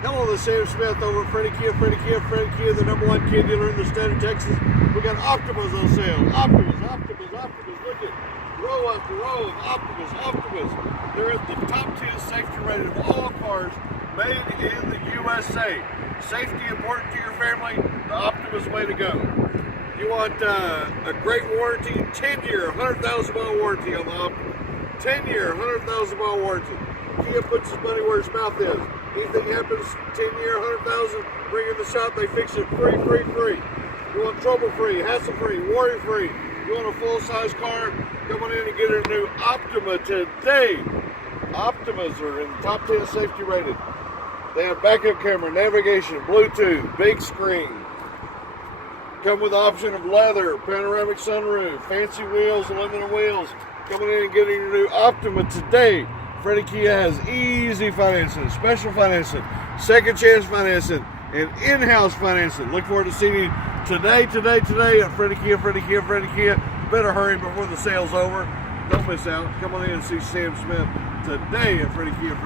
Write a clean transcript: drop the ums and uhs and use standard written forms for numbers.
Hello, this is Sam Smith over at Fredy Kia, the #1 Kia dealer in the state of Texas. We got Optimas on sale. Optimas. Look at row after row of Optimas. They're at the top 10 safety rated of all cars made in the USA. Safety important to your family, the Optimas way to go. You want a great warranty, 10-year, 100,000 mile warranty on the Optima. 10-year, 100,000 mile warranty. Kia puts his money where his mouth is. Anything happens, 10-year, 100,000, bring in the shop, they fix it free. You want trouble-free, hassle-free, worry-free. You want a full-size car, come on in and get a new Optima today. Optimas are in the top 10 safety rated. They have backup camera, navigation, Bluetooth, big screen. Come with the option of leather, panoramic sunroof, fancy wheels, aluminum wheels. Coming in and getting your new Optima today. Fredy Kia has easy financing, special financing, second chance financing, and in-house financing. Look forward to seeing you today at Fredy Kia. Better hurry before the sale's over. Don't miss out. Come on in and see Sam Smith today at Fredy Kia.